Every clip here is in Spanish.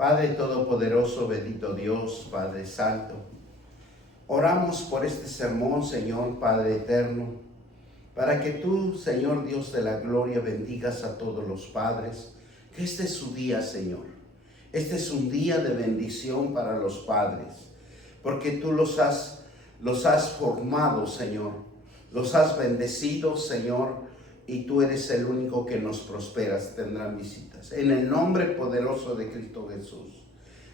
Padre Todopoderoso, bendito Dios, Padre Santo, oramos por este sermón, Señor, Padre Eterno, para que tú, Señor Dios de la gloria, bendigas a todos los padres, que este es su día, Señor. Este es un día de bendición para los padres, porque tú los has formado, Señor, los has bendecido, Señor, y tú eres el único que nos prosperas, tendrán visitas. En el nombre poderoso de Cristo Jesús.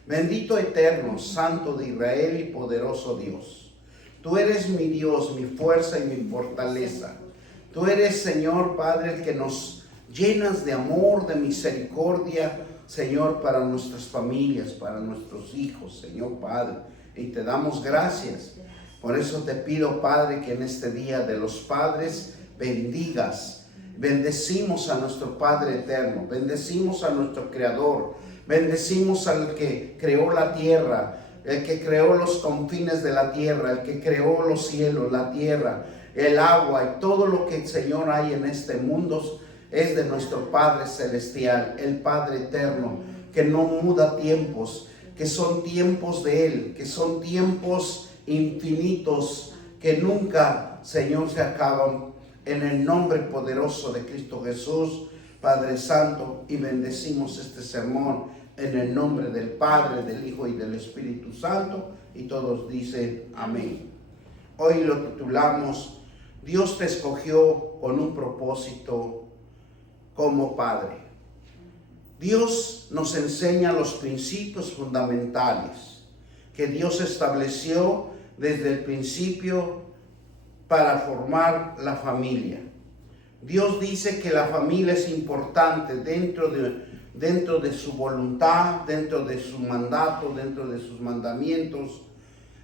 Bendito eterno, santo de Israel y poderoso Dios. Tú eres mi Dios, mi fuerza y mi fortaleza. Tú eres, Señor Padre, el que nos llenas de amor, de misericordia, Señor, para nuestras familias, para nuestros hijos, Señor Padre. Y te damos gracias. Por eso te pido, Padre, que en este día de los padres bendigas. Bendecimos a nuestro Padre eterno, bendecimos a nuestro Creador, bendecimos al que creó la tierra, el que creó los confines de la tierra, el que creó los cielos, la tierra, el agua y todo lo que, Señor, hay en este mundo es de nuestro Padre celestial, el Padre eterno, que no muda tiempos, que son tiempos de Él, que son tiempos infinitos, que nunca, Señor, se acaban. En el nombre poderoso de Cristo Jesús, Padre Santo, y bendecimos este sermón en el nombre del Padre, del Hijo y del Espíritu Santo, y todos dicen amén. Hoy lo titulamos, Dios te escogió con un propósito como Padre. Dios nos enseña los principios fundamentales que Dios estableció desde el principio para formar la familia. Dios dice que la familia es importante dentro de su voluntad, dentro de su mandato, dentro de sus mandamientos.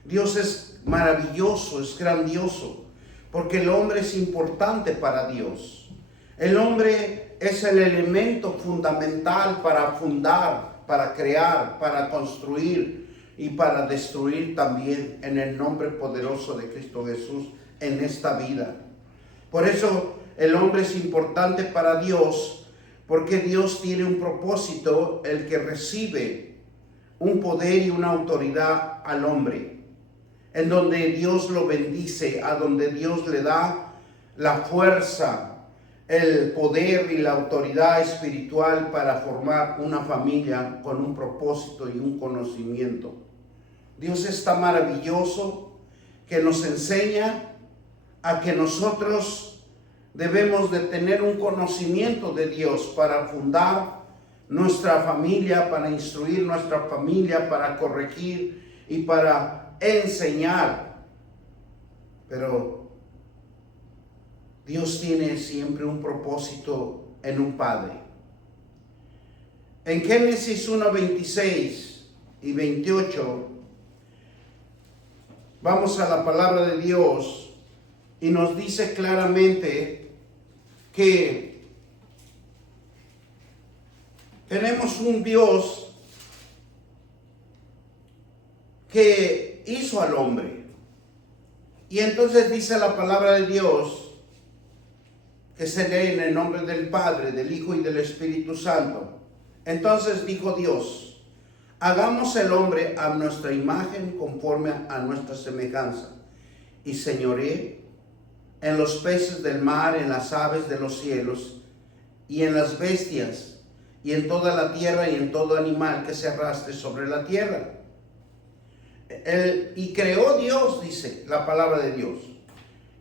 Dios es maravilloso, es grandioso, porque el hombre es importante para Dios. El hombre es el elemento fundamental para fundar, para crear, para construir y para destruir también en el nombre poderoso de Cristo Jesús en esta vida. Por eso el hombre es importante para Dios, porque Dios tiene un propósito, el que recibe un poder y una autoridad al hombre, en donde Dios lo bendice, a donde Dios le da la fuerza, el poder y la autoridad espiritual para formar una familia con un propósito y un conocimiento. Dios está maravilloso, que nos enseña a que nosotros debemos de tener un conocimiento de Dios para fundar nuestra familia, para instruir nuestra familia, para corregir y para enseñar. Pero Dios tiene siempre un propósito en un Padre. En Génesis 1, 26 y 28, vamos a la palabra de Dios. Y nos dice claramente que tenemos un Dios que hizo al hombre. Y entonces dice la palabra de Dios, que se lee en el nombre del Padre, del Hijo y del Espíritu Santo. Entonces dijo Dios, hagamos el hombre a nuestra imagen conforme a nuestra semejanza, y señoree en los peces del mar, en las aves de los cielos, y en las bestias, y en toda la tierra, y en todo animal que se arrastre sobre la tierra. Y creó Dios, dice la palabra de Dios,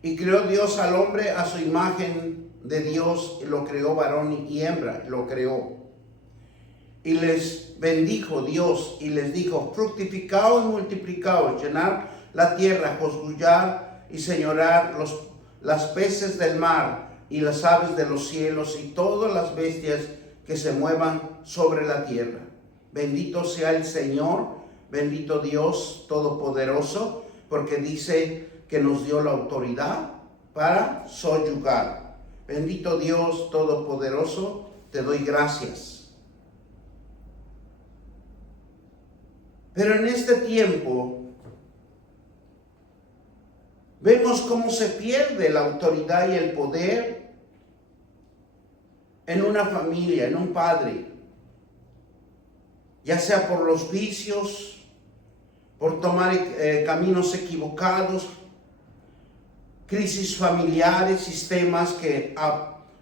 y creó Dios al hombre a su imagen de Dios, y lo creó varón y hembra, lo creó. Y les bendijo Dios, y les dijo, fructificaos y multiplicaos, llenad la tierra, juzgar y señorar las peces del mar y las aves de los cielos y todas las bestias que se muevan sobre la tierra. Bendito sea el Señor, bendito Dios Todopoderoso, porque dice que nos dio la autoridad para soyugar. Bendito Dios Todopoderoso, te doy gracias. Pero en este tiempo vemos cómo se pierde la autoridad y el poder en una familia, en un padre. ya sea por los vicios, por tomar caminos equivocados, crisis familiares, sistemas que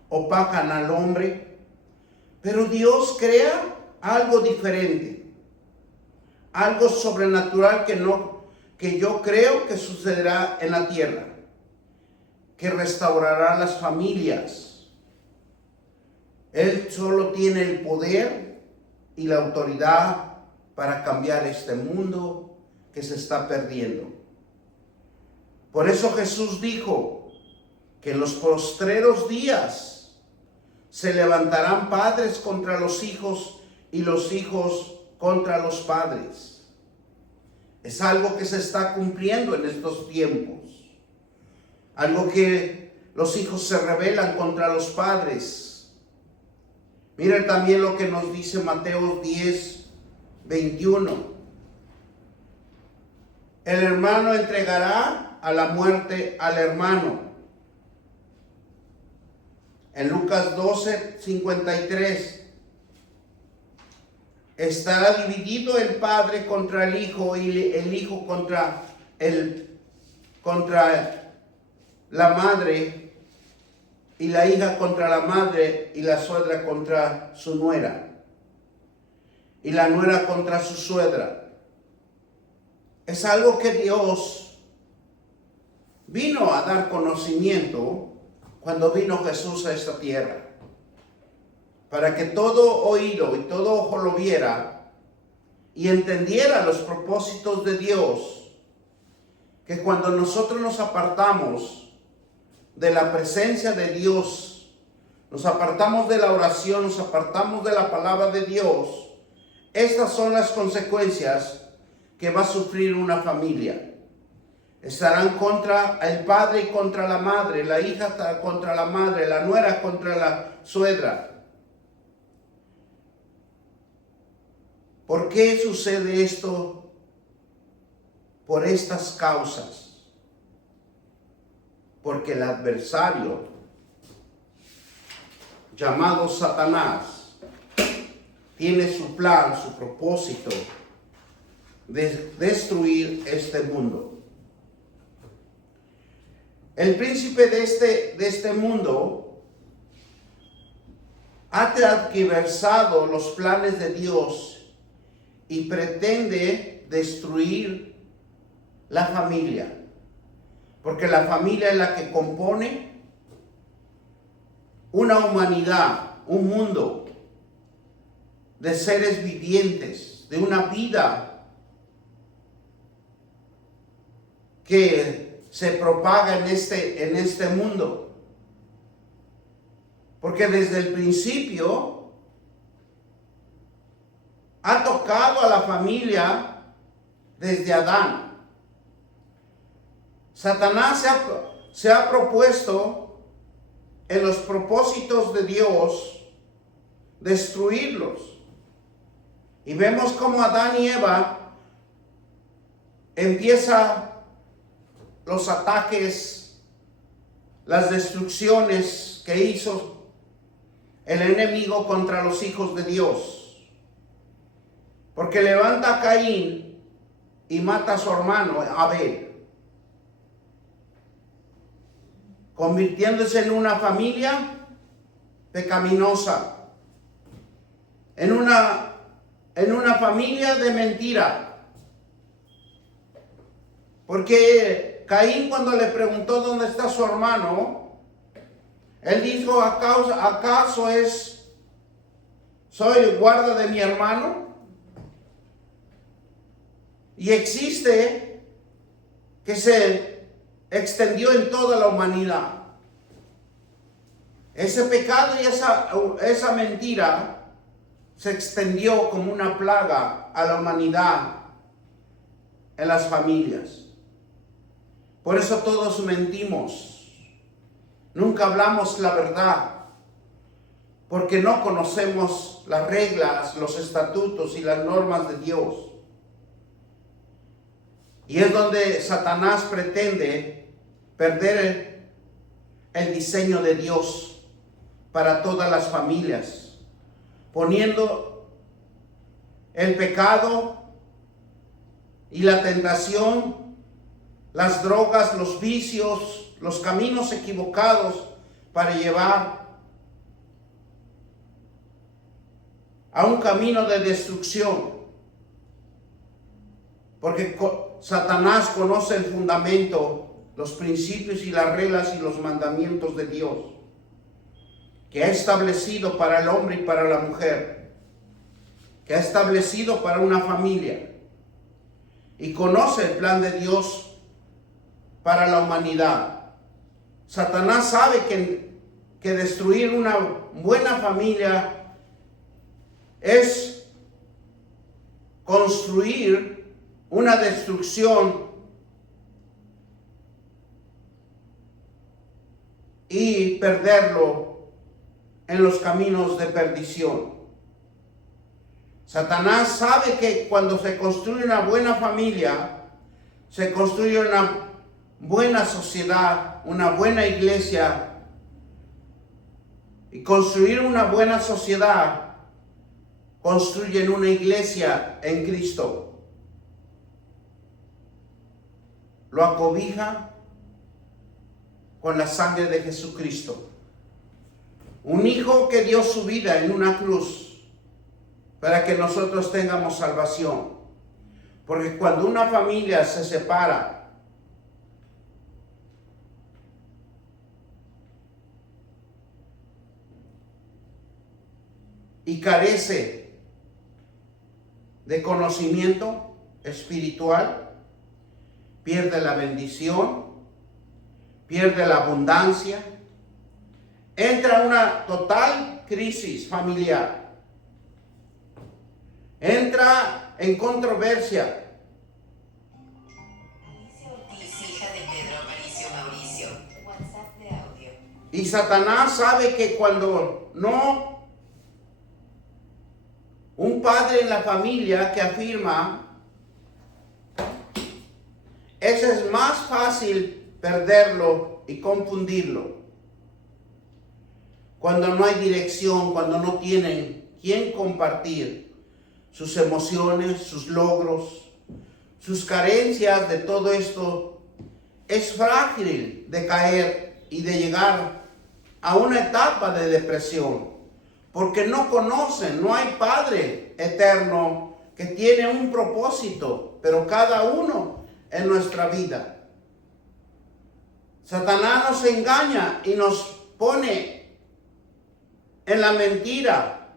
opacan al hombre. Pero Dios crea algo diferente, algo sobrenatural que yo creo que sucederá en la tierra, que restaurará las familias. Él solo tiene el poder y la autoridad para cambiar este mundo que se está perdiendo. Por eso Jesús dijo que en los postreros días se levantarán padres contra los hijos y los hijos contra los padres. Es algo que se está cumpliendo en estos tiempos. Algo que los hijos se rebelan contra los padres. Miren también lo que nos dice Mateo 10:21. El hermano entregará a la muerte al hermano. En Lucas 12:53. Estará dividido el padre contra el hijo y el hijo contra la madre, y la hija contra la madre, y la suegra contra su nuera, y la nuera contra su suegra. Es algo que Dios vino a dar conocimiento cuando vino Jesús a esta tierra, para que todo oído y todo ojo lo viera y entendiera los propósitos de Dios, que cuando nosotros nos apartamos de la presencia de Dios, nos apartamos de la oración, nos apartamos de la palabra de Dios, estas son las consecuencias que va a sufrir una familia. Estarán contra el padre y contra la madre, la hija contra la madre, la nuera contra la suegra. ¿Por qué sucede esto? Por estas causas. Porque el adversario, llamado Satanás, tiene su plan, su propósito de destruir este mundo. El príncipe de este mundo ha tergiversado los planes de Dios y pretende destruir la familia, porque la familia es la que compone una humanidad, un mundo de seres vivientes, de una vida que se propaga en este mundo. Porque desde el principio ha tocado a la familia desde Adán. Satanás se ha propuesto en los propósitos de Dios destruirlos. Y vemos cómo Adán y Eva empiezan los ataques, las destrucciones que hizo el enemigo contra los hijos de Dios. Porque levanta a Caín y mata a su hermano Abel, convirtiéndose en una familia pecaminosa, en una familia de mentira. Porque Caín, cuando le preguntó dónde está su hermano, él dijo: ¿acaso soy guarda de mi hermano? Y existe que se extendió en toda la humanidad. Ese pecado y esa mentira se extendió como una plaga a la humanidad en las familias. Por eso todos mentimos. Nunca hablamos la verdad, porque no conocemos las reglas, los estatutos y las normas de Dios. Y es donde Satanás pretende perder el diseño de Dios para todas las familias, poniendo el pecado y la tentación, las drogas, los vicios, los caminos equivocados para llevar a un camino de destrucción. Porque Satanás conoce el fundamento, los principios y las reglas y los mandamientos de Dios, que ha establecido para el hombre y para la mujer, que ha establecido para una familia, y conoce el plan de Dios para la humanidad. Satanás sabe que destruir una buena familia es construir una destrucción y perderlo en los caminos de perdición. Satanás sabe que cuando se construye una buena familia, se construye una buena sociedad, una buena iglesia. Y construir una buena sociedad, construyen una iglesia en Cristo. Lo acobija con la sangre de Jesucristo. Un hijo que dio su vida en una cruz para que nosotros tengamos salvación. Porque cuando una familia se separa, y carece de conocimiento espiritual, pierde la bendición, pierde la abundancia, entra una total crisis familiar, entra en controversia. Alicia Ortiz, hija de Pedro Aparicio Mauricio. WhatsApp de audio. Y Satanás sabe que cuando no, un padre en la familia que afirma, ese es más fácil perderlo y confundirlo. Cuando no hay dirección, cuando no tienen quien compartir sus emociones, sus logros, sus carencias de todo esto, es frágil de caer y de llegar a una etapa de depresión, porque no conocen, no hay Padre eterno que tiene un propósito, pero cada uno en nuestra vida. Satanás nos engaña y nos pone en la mentira.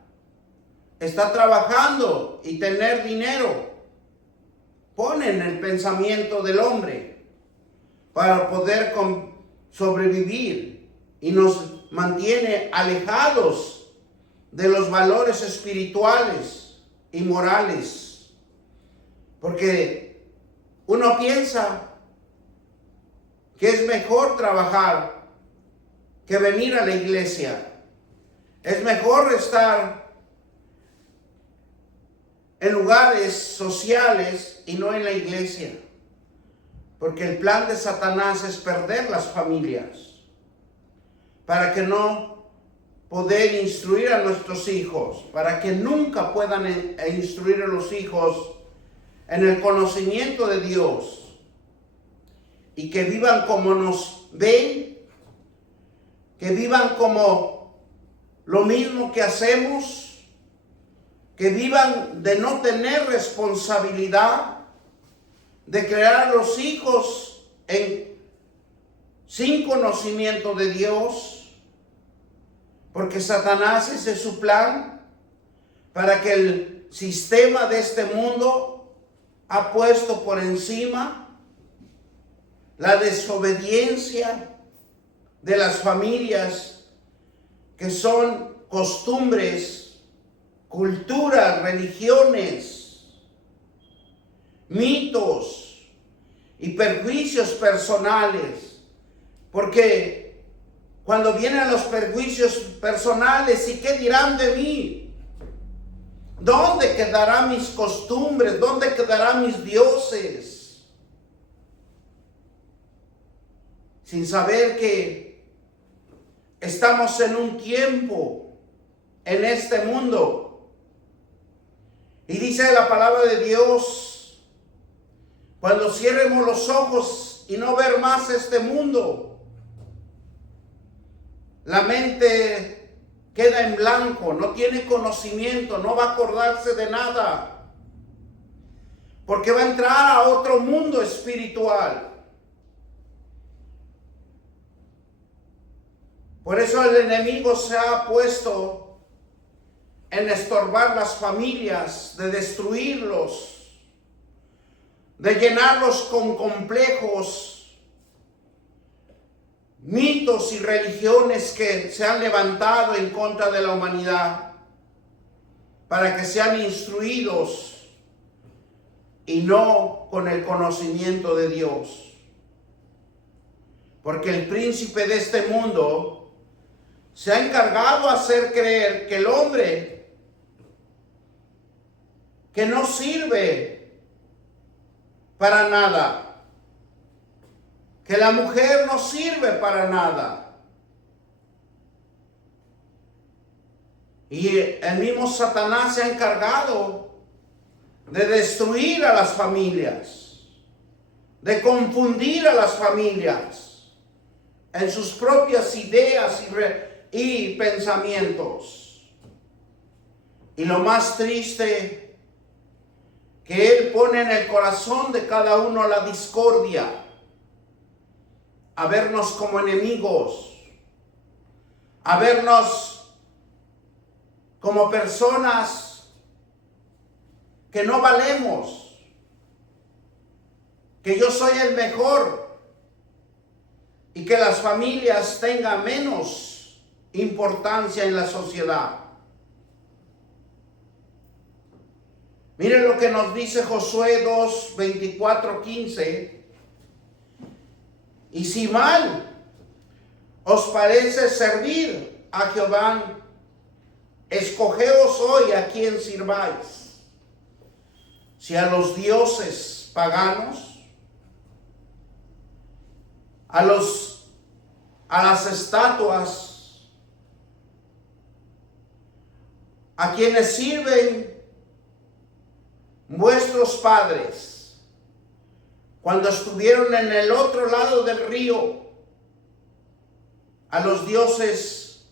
Está trabajando y tener dinero pone en el pensamiento del hombre para poder sobrevivir, y nos mantiene alejados de los valores espirituales y morales, porque uno piensa que es mejor trabajar que venir a la iglesia. Es mejor estar en lugares sociales y no en la iglesia, porque el plan de Satanás es perder las familias para que no poder instruir a nuestros hijos, para que nunca puedan instruir a los hijos en el conocimiento de Dios, y que vivan como nos ven, que vivan como lo mismo que hacemos, que vivan de no tener responsabilidad, de crear a los hijos sin conocimiento de Dios, porque Satanás, ese es su plan, para que el sistema de este mundo ha puesto por encima la desobediencia de las familias, que son costumbres, culturas, religiones, mitos y perjuicios personales. Porque cuando vienen los perjuicios personales, ¿y qué dirán de mí? ¿Dónde quedarán mis costumbres? ¿Dónde quedarán mis dioses? Sin saber que estamos en un tiempo en este mundo, Y dice la palabra de Dios, cuando cierremos los ojos y no ver más este mundo, la mente queda en blanco, no tiene conocimiento, no va a acordarse de nada, porque va a entrar a otro mundo espiritual. Por eso el enemigo se ha puesto en estorbar las familias, de destruirlos, de llenarlos con complejos, mitos y religiones que se han levantado en contra de la humanidad, para que sean instruidos y no con el conocimiento de Dios. Porque el príncipe de este mundo se ha encargado de hacer creer que el hombre que no sirve para nada, que la mujer no sirve para nada. Y el mismo Satanás se ha encargado de destruir a las familias, de confundir a las familias en sus propias ideas y pensamientos. Y lo más triste, que Él pone en el corazón de cada uno la discordia, a vernos como enemigos, a vernos como personas que no valemos, que yo soy el mejor y que las familias tengan menos importancia en la sociedad. Miren lo que nos dice Josué 2, 24, 15. Y si mal os parece servir a Jehová, escogeos hoy a quién sirváis, si a los dioses paganos, a las estatuas, a quienes sirven vuestros padres cuando estuvieron en el otro lado del río, a los dioses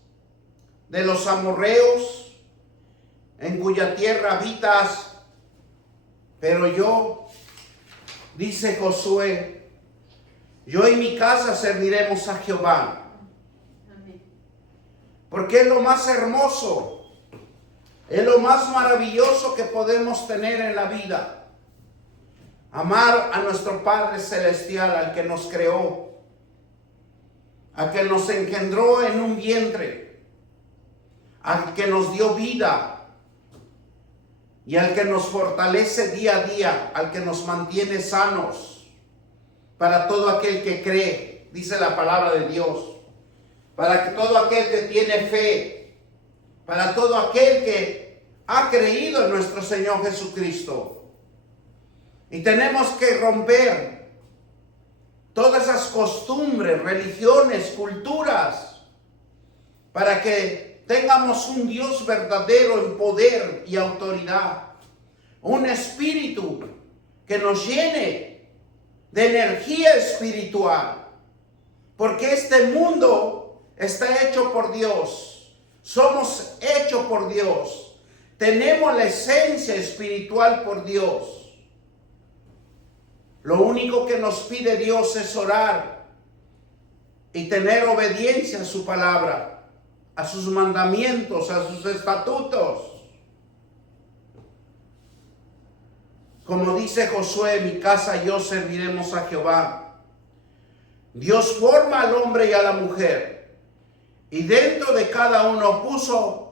de los amorreos, en cuya tierra habitas. Pero yo, dice Josué, yo y mi casa serviremos a Jehová. Porque es lo más hermoso, es lo más maravilloso que podemos tener en la vida. Amar a nuestro Padre Celestial, al que nos creó, al que nos engendró en un vientre, al que nos dio vida y al que nos fortalece día a día, al que nos mantiene sanos, para todo aquel que cree, dice la palabra de Dios, para que todo aquel que tiene fe, para todo aquel que ha creído en nuestro Señor Jesucristo. Y tenemos que romper todas esas costumbres, religiones, culturas, para que tengamos un Dios verdadero en poder y autoridad, un espíritu que nos llene de energía espiritual, porque este mundo está hecho por Dios, somos hechos por Dios, tenemos la esencia espiritual por Dios. Lo único que nos pide Dios es orar y tener obediencia a su palabra, a sus mandamientos, a sus estatutos. Como dice Josué, en mi casa yo serviremos a Jehová. Dios forma al hombre y a la mujer, y dentro de cada uno puso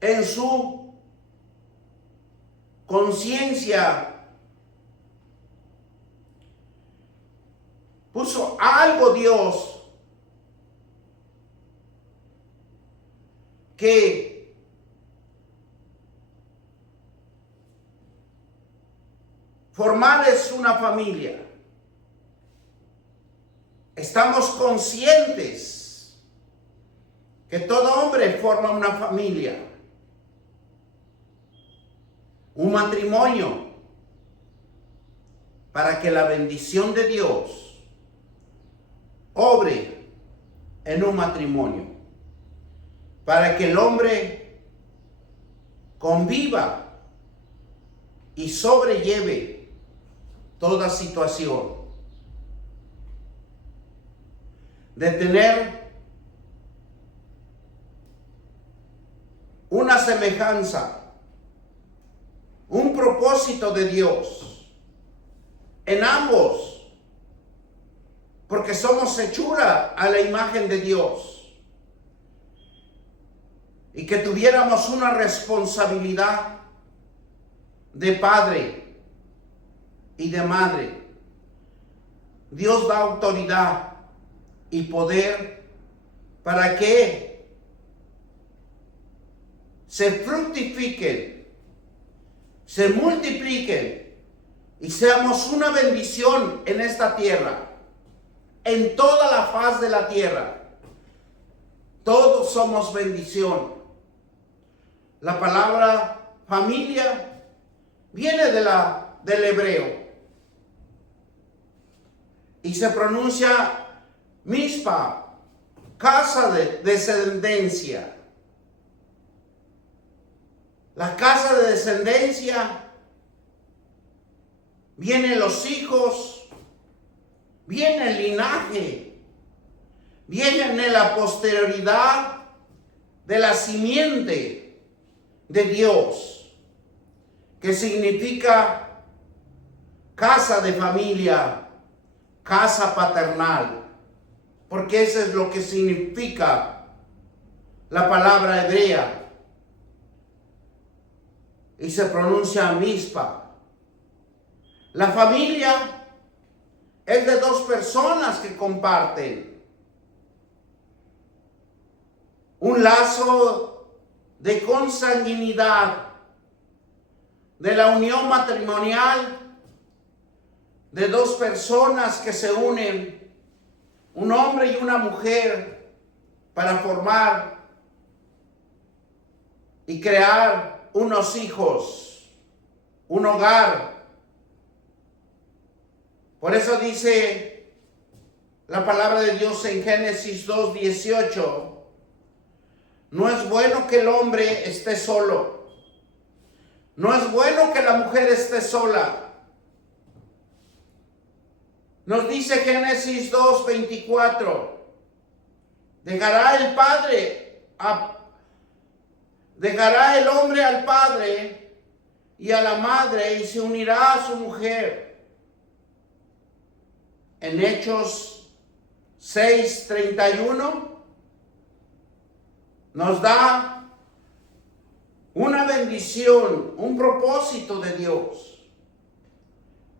en su conciencia, puso algo Dios que formar es una familia. Estamos conscientes que todo hombre forma una familia. un matrimonio, para que la bendición de Dios obre en un matrimonio, para que el hombre conviva y sobrelleve toda situación, de tener una semejanza, un propósito de Dios en ambos, porque somos hechura a la imagen de Dios, y que tuviéramos una responsabilidad de padre y de madre. Dios da autoridad y poder para que se fructifiquen, se multipliquen y seamos una bendición en esta tierra, en toda la faz de la tierra. Todos somos bendición. La palabra familia viene del hebreo y se pronuncia Mizpa, casa de descendencia. La casa de descendencia, vienen los hijos, viene el linaje, viene la posterioridad de la simiente de Dios, que significa casa de familia, casa paternal, porque eso es lo que significa la palabra hebrea, y se pronuncia Mizpa. La familia es de dos personas que comparten un lazo de consanguinidad, de la unión matrimonial, de dos personas que se unen, un hombre y una mujer, para formar y crear unos hijos, un hogar. Por eso dice la palabra de Dios en Génesis 2:18, no es bueno que el hombre esté solo, no es bueno que la mujer esté sola. Nos dice Génesis 2:24, dejará el hombre al padre y a la madre y se unirá a su mujer. En Hechos 6:31 nos da una bendición, un propósito de Dios.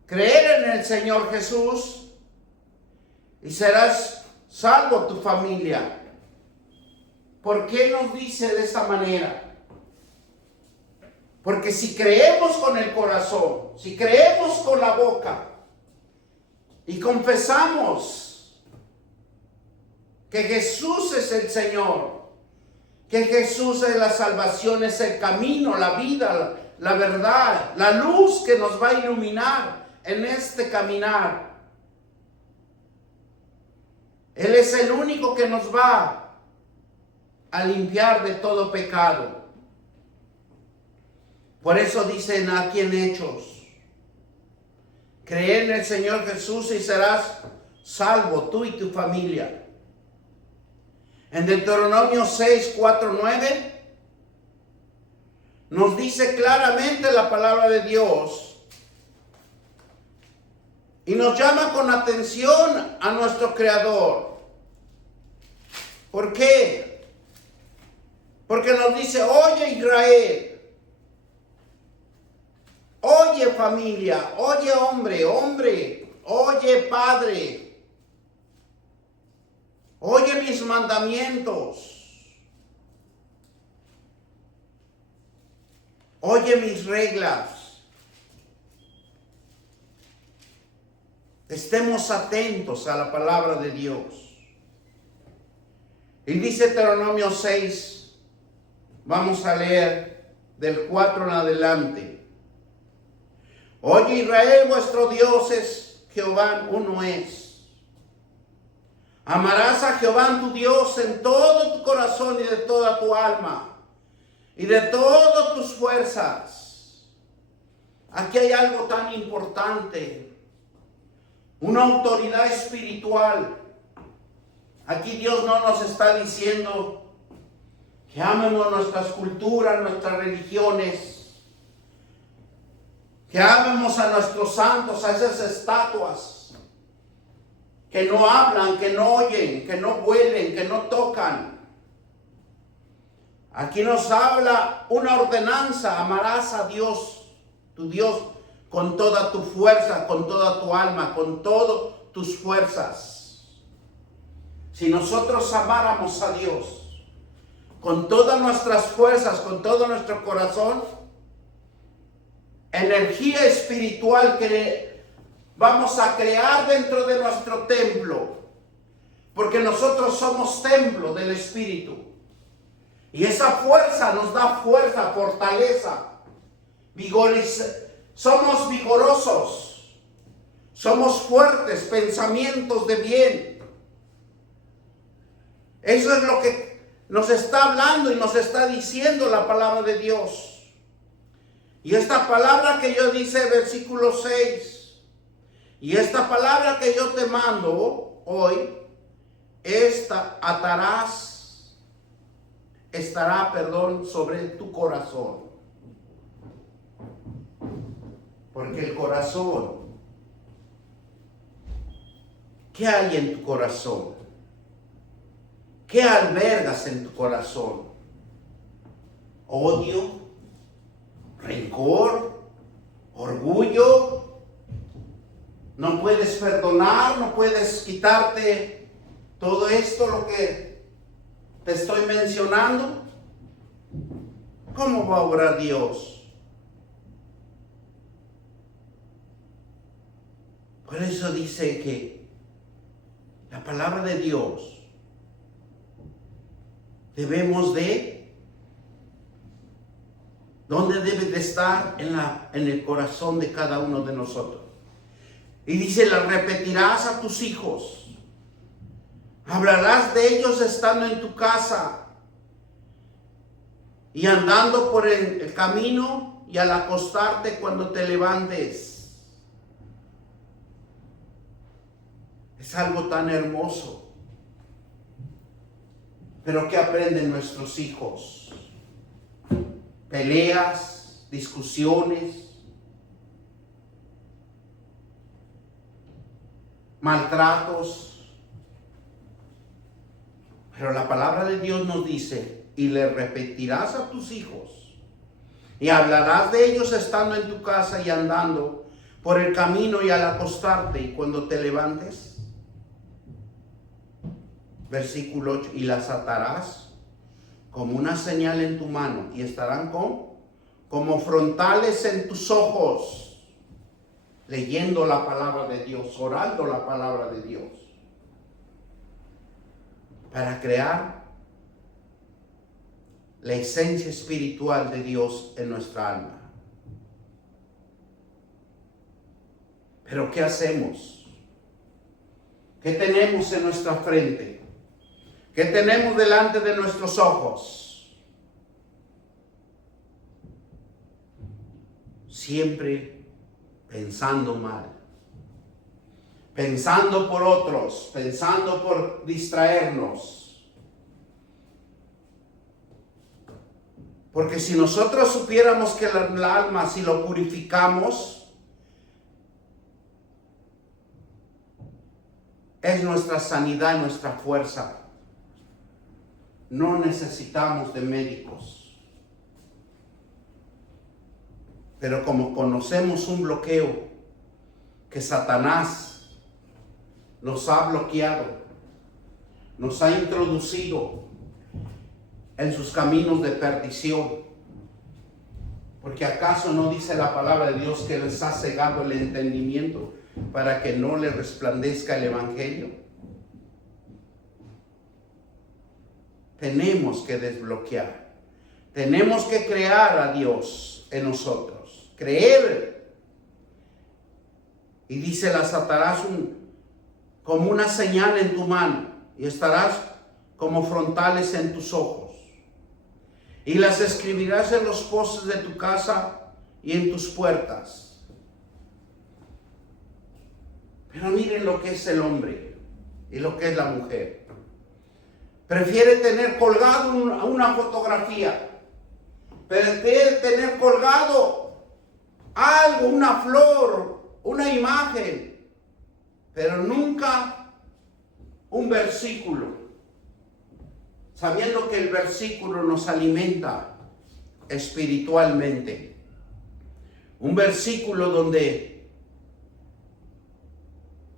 Creer en el Señor Jesús y serás salvo tu familia. ¿Por qué nos dice de esta manera? Porque si creemos con el corazón, si creemos con la boca y confesamos que Jesús es el Señor, que Jesús es la salvación, es el camino, la vida, la verdad, la luz que nos va a iluminar en este caminar. Él es el único que nos va a limpiar de todo pecado. Por eso dicen aquí en Hechos, cree en el Señor Jesús y serás salvo tú y tu familia. En Deuteronomio 6:4-9 nos dice claramente la palabra de Dios y nos llama con atención a nuestro Creador. ¿Por qué? Porque nos dice, oye Israel, oye familia, oye hombre, oye padre, oye mis mandamientos, oye mis reglas. Estemos atentos a la palabra de Dios. Y dice Deuteronomio 6, vamos a leer del 4 en adelante. Oye Israel, vuestro Dios es Jehová, uno es. Amarás a Jehová tu Dios en todo tu corazón y de toda tu alma y de todas tus fuerzas. Aquí hay algo tan importante, una autoridad espiritual. Aquí Dios no nos está diciendo que amemos nuestras culturas, nuestras religiones, que amemos a nuestros santos, a esas estatuas que no hablan, que no oyen, que no huelen, que no tocan. Aquí nos habla una ordenanza: amarás a Dios, tu Dios, con toda tu fuerza, con toda tu alma, con todas tus fuerzas. Si nosotros amáramos a Dios con todas nuestras fuerzas, con todo nuestro corazón, energía espiritual que vamos a crear dentro de nuestro templo, porque nosotros somos templo del Espíritu. Y esa fuerza nos da fuerza, fortaleza, somos vigorosos, somos fuertes, pensamientos de bien. Eso es lo que nos está hablando y nos está diciendo la palabra de Dios. Y esta palabra que yo dice, versículo 6, y esta palabra que yo te mando hoy, estará sobre tu corazón. Porque el corazón, ¿qué hay en tu corazón? ¿Qué albergas en tu corazón? ¿Odio? ¿Rencor? ¿Orgullo? ¿No puedes perdonar? ¿No puedes quitarte todo esto, lo que te estoy mencionando? ¿Cómo va a obrar Dios? Por eso dice que la palabra de Dios ¿dónde debe de estar? En el corazón de cada uno de nosotros. Y dice, la repetirás a tus hijos. Hablarás de ellos estando en tu casa y andando por el camino y al acostarte cuando te levantes. Es algo tan hermoso. Pero ¿qué aprenden nuestros hijos? Peleas, discusiones, maltratos. Pero la palabra de Dios nos dice, y le repetirás a tus hijos, y hablarás de ellos estando en tu casa y andando por el camino y al acostarte y cuando te levantes. Versículo 8, y las atarás como una señal en tu mano y estarán como frontales en tus ojos, leyendo la palabra de Dios, orando la palabra de Dios, para crear la esencia espiritual de Dios en nuestra alma. Pero ¿qué hacemos? ¿Qué tenemos en nuestra frente? ¿Qué tenemos delante de nuestros ojos? Siempre pensando mal, pensando por otros, pensando por distraernos. Porque si nosotros supiéramos que la alma, si lo purificamos, es nuestra sanidad, nuestra fuerza. No necesitamos de médicos. Pero como conocemos un bloqueo que Satanás nos ha bloqueado, nos ha introducido en sus caminos de perdición, porque acaso no dice la palabra de Dios que les ha cegado el entendimiento para que no le resplandezca el evangelio. Tenemos que desbloquear, tenemos que crear a Dios en nosotros, creer Y dice, las atarás como una señal en tu mano y estarás como frontales en tus ojos. Y las escribirás en los postes de tu casa y en tus puertas. Pero miren lo que es el hombre y lo que es la mujer. Prefiere tener colgado una fotografía. Prefiere tener colgado algo, una flor, una imagen, pero nunca un versículo, sabiendo que el versículo nos alimenta espiritualmente. Un versículo donde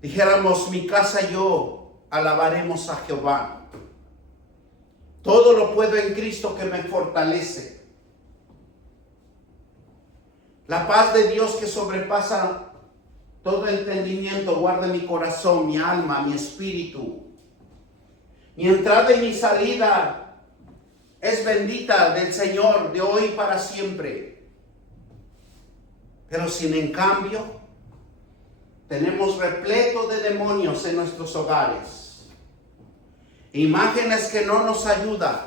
dijéramos, mi casa y yo alabaremos a Jehová. Todo lo puedo en Cristo que me fortalece. La paz de Dios que sobrepasa todo entendimiento guarda mi corazón, mi alma, mi espíritu. Mi entrada y mi salida es bendita del Señor de hoy para siempre. Pero sin en cambio, tenemos repleto de demonios en nuestros hogares. Imágenes que no nos ayudan,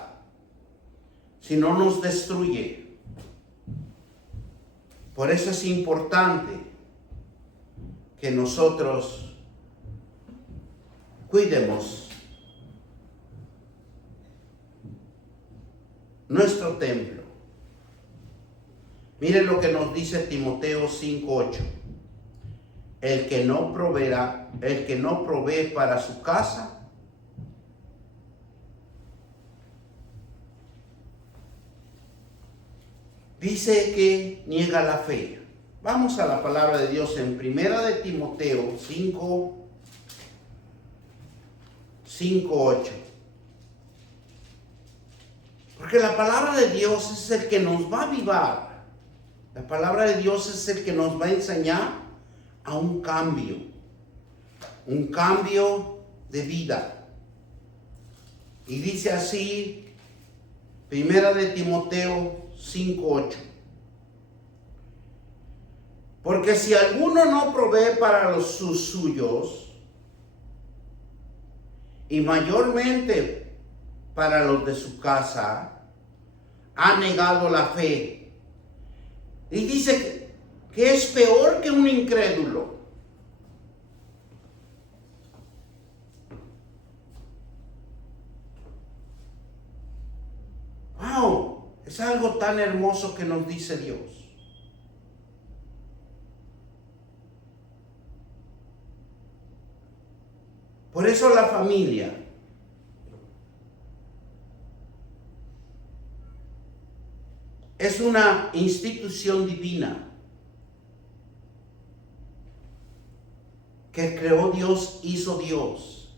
sino nos destruye. Por eso es importante que nosotros cuidemos nuestro templo. Miren lo que nos dice Timoteo 5:8. El que no provee para su casa, dice que niega la fe. Vamos a la palabra de Dios en Primera de Timoteo 5:8. Porque la palabra de Dios es el que nos va a avivar. La palabra de Dios es el que nos va a enseñar a un cambio de vida. Y dice así, Primera de Timoteo 5:8. Porque si alguno no provee para sus suyos, y mayormente para los de su casa, ha negado la fe. Y dice que es peor que un incrédulo. ¡Wow! Es algo tan hermoso que nos dice Dios. Por eso la familia es una institución divina que creó Dios, hizo Dios.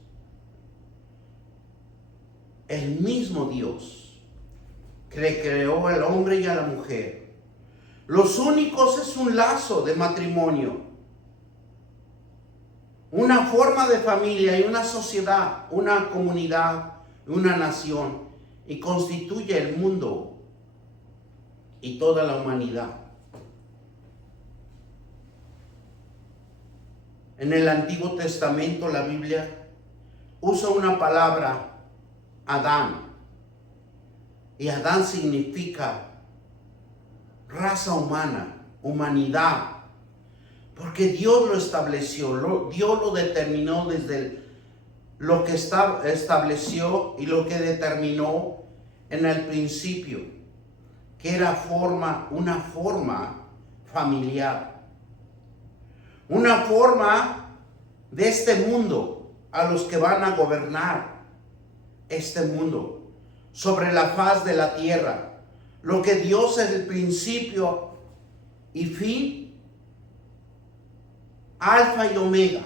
El mismo Dios que creó al hombre y a la mujer. Los únicos es un lazo de matrimonio, una forma de familia y una sociedad, una comunidad, una nación, y constituye el mundo y toda la humanidad. En el Antiguo Testamento la Biblia usa una palabra, Adán, y Adán significa raza humana, humanidad, porque Dios lo estableció, Dios lo determinó desde lo que estableció y lo que determinó en el principio, que era una forma familiar, una forma de este mundo a los que van a gobernar este mundo sobre la faz de la tierra. Lo que Dios es el principio y fin, alfa y omega.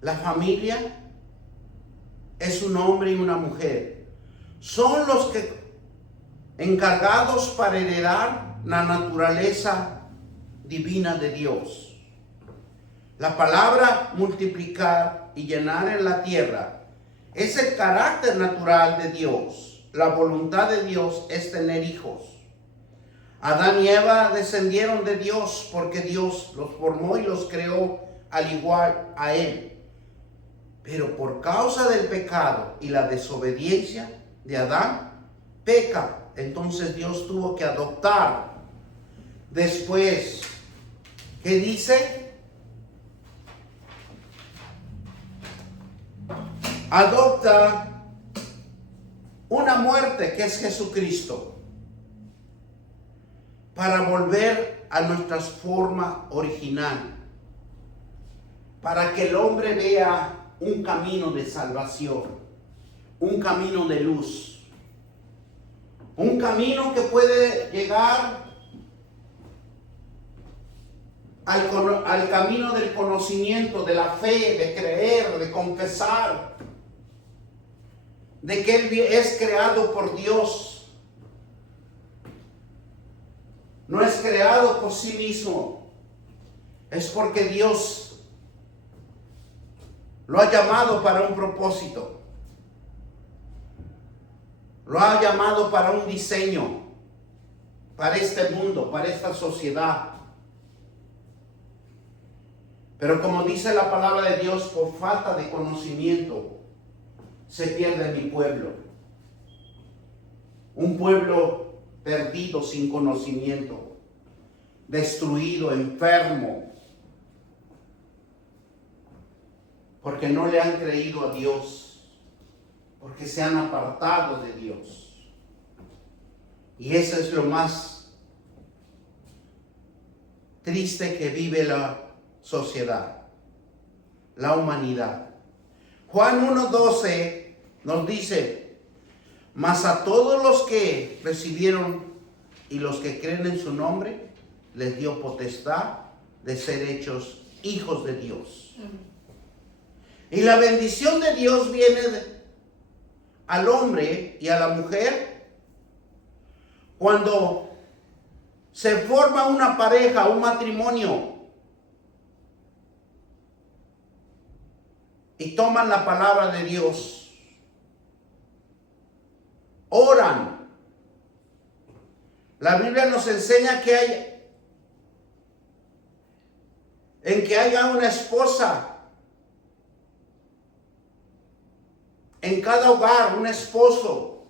La familia es un hombre y una mujer. Son los que encargados para heredar la naturaleza divina de Dios. La palabra multiplicar y llenar en la tierra es el carácter natural de Dios. La voluntad de Dios es tener hijos. Adán y Eva descendieron de Dios porque Dios los formó y los creó al igual a Él. Pero por causa del pecado y la desobediencia de Adán, peca. Entonces Dios tuvo que adoptar. Después, ¿qué dice? Adopta una muerte que es Jesucristo, para volver a nuestra forma original, para que el hombre vea un camino de salvación, un camino de luz, un camino que puede llegar al camino del conocimiento, de la fe, de creer, de confesar, de que Él es creado por Dios. No es creado por sí mismo, es porque Dios lo ha llamado para un propósito, lo ha llamado para un diseño, para este mundo, para esta sociedad. Pero como dice la palabra de Dios, por falta de conocimiento se pierde mi pueblo. Un pueblo perdido, sin conocimiento, destruido, enfermo, porque no le han creído a Dios, porque se han apartado de Dios. Y eso es lo más triste que vive la sociedad, la humanidad. Juan 1:12 nos dice: mas a todos los que recibieron y los que creen en su nombre, les dio potestad de ser hechos hijos de Dios. Y la bendición de Dios viene al hombre y a la mujer cuando se forma una pareja, un matrimonio, y toman la palabra de Dios. Oran. La Biblia nos enseña que haya una esposa en cada hogar, un esposo.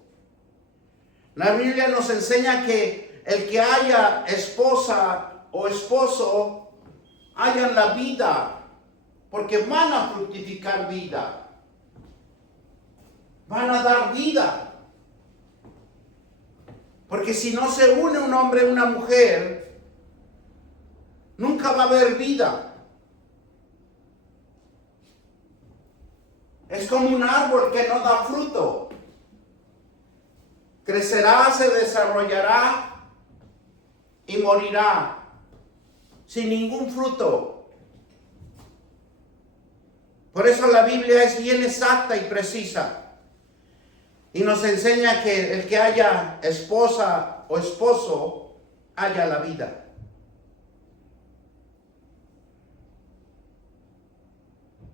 La Biblia nos enseña que el que haya esposa o esposo hayan la vida, porque van a fructificar vida, van a dar vida. Porque si no se une un hombre y una mujer, nunca va a haber vida. Es como un árbol que no da fruto. Crecerá, se desarrollará y morirá sin ningún fruto. Por eso la Biblia es bien exacta y precisa. Y nos enseña que el que haya esposa o esposo, haya la vida.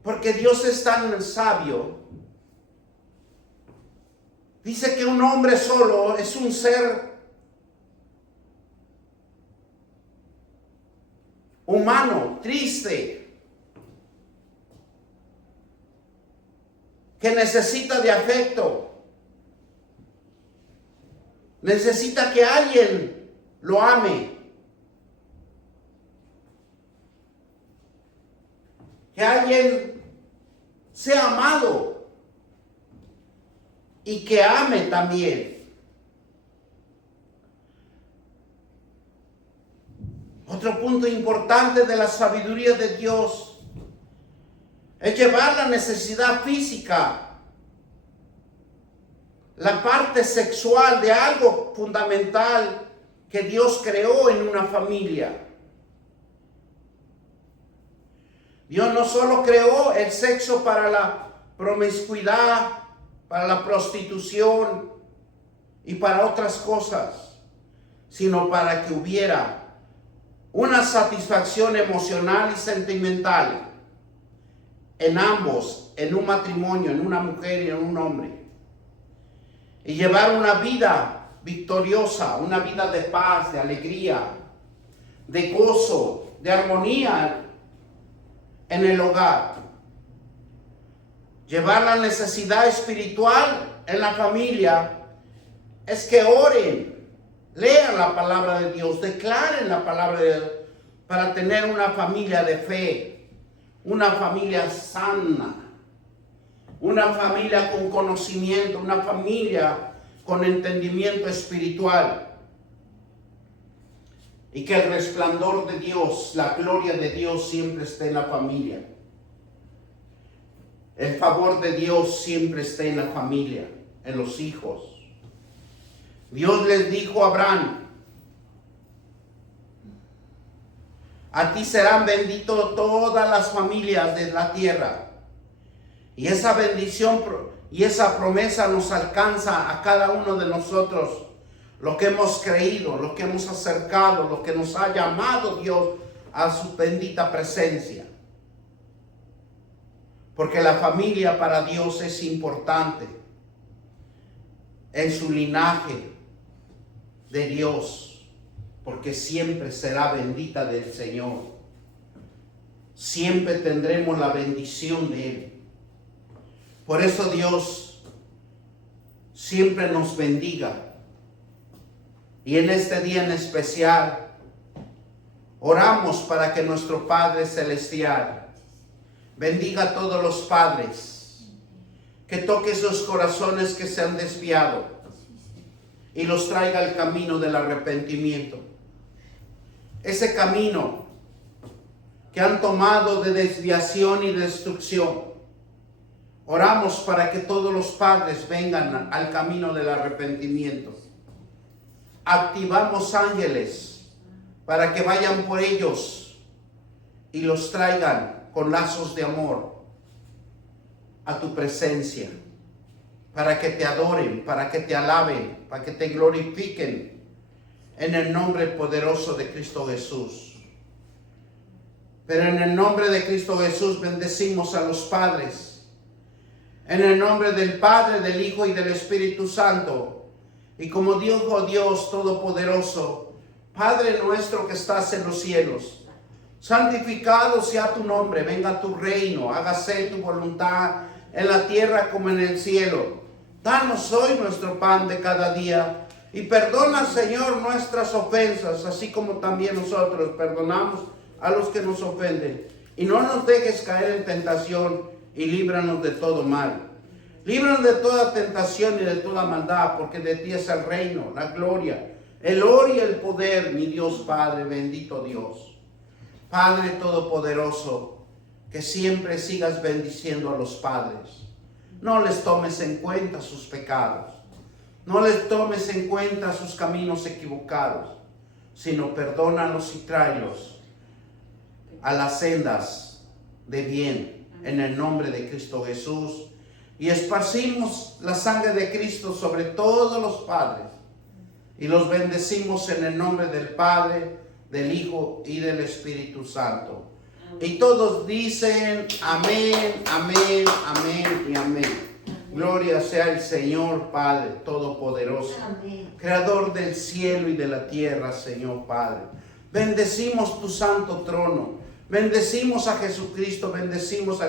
Porque Dios es tan sabio. Dice que un hombre solo es un ser humano, triste, que necesita de afecto. Necesita que alguien lo ame, que alguien sea amado y que ame también. Otro punto importante de la sabiduría de Dios es llevar la necesidad física, la parte sexual de algo fundamental que Dios creó en una familia. Dios no solo creó el sexo para la promiscuidad, para la prostitución y para otras cosas, sino para que hubiera una satisfacción emocional y sentimental en ambos, en un matrimonio, en una mujer y en un hombre. Y llevar una vida victoriosa, una vida de paz, de alegría, de gozo, de armonía en el hogar. Llevar la necesidad espiritual en la familia es que oren, lean la palabra de Dios, declaren la palabra de Dios para tener una familia de fe, una familia sana, una familia con conocimiento, una familia con entendimiento espiritual. Y que el resplandor de Dios, la gloria de Dios siempre esté en la familia. El favor de Dios siempre esté en la familia, en los hijos. Dios les dijo a Abraham: a ti serán benditas todas las familias de la tierra. Y esa bendición y esa promesa nos alcanza a cada uno de nosotros, lo que hemos creído, lo que hemos acercado, lo que nos ha llamado Dios a su bendita presencia. Porque la familia para Dios es importante en su linaje de Dios, porque siempre será bendita del Señor. Siempre tendremos la bendición de Él. Por eso Dios siempre nos bendiga. Y en este día en especial, oramos para que nuestro Padre Celestial bendiga a todos los padres, que toque esos corazones que se han desviado y los traiga al camino del arrepentimiento. Ese camino que han tomado de desviación y destrucción. Oramos para que todos los padres vengan al camino del arrepentimiento. Activamos ángeles para que vayan por ellos y los traigan con lazos de amor a tu presencia, para que te adoren, para que te alaben, para que te glorifiquen en el nombre poderoso de Cristo Jesús. Pero en el nombre de Cristo Jesús bendecimos a los padres. En el nombre del Padre, del Hijo y del Espíritu Santo. Y como dijo Dios Todopoderoso: Padre nuestro que estás en los cielos, santificado sea tu nombre, venga tu reino, hágase tu voluntad en la tierra como en el cielo. Danos hoy nuestro pan de cada día. Y perdona, Señor, nuestras ofensas, así como también nosotros perdonamos a los que nos ofenden. Y no nos dejes caer en tentación, y líbranos de todo mal. Líbranos de toda tentación y de toda maldad, porque de ti es el reino, la gloria, el oro y el poder, mi Dios Padre, bendito Dios. Padre Todopoderoso, que siempre sigas bendiciendo a los padres. No les tomes en cuenta sus pecados. No les tomes en cuenta sus caminos equivocados, sino perdónalos y tráelos a las sendas de bien, en el nombre de Cristo Jesús. Y esparcimos la sangre de Cristo sobre todos los padres y los bendecimos en el nombre del Padre, del Hijo y del Espíritu Santo. Y todos dicen amén, amén, amén y amén. Gloria sea el Señor Padre Todopoderoso, Creador del cielo y de la tierra, Señor Padre. Bendecimos tu santo trono, bendecimos a Jesucristo, bendecimos a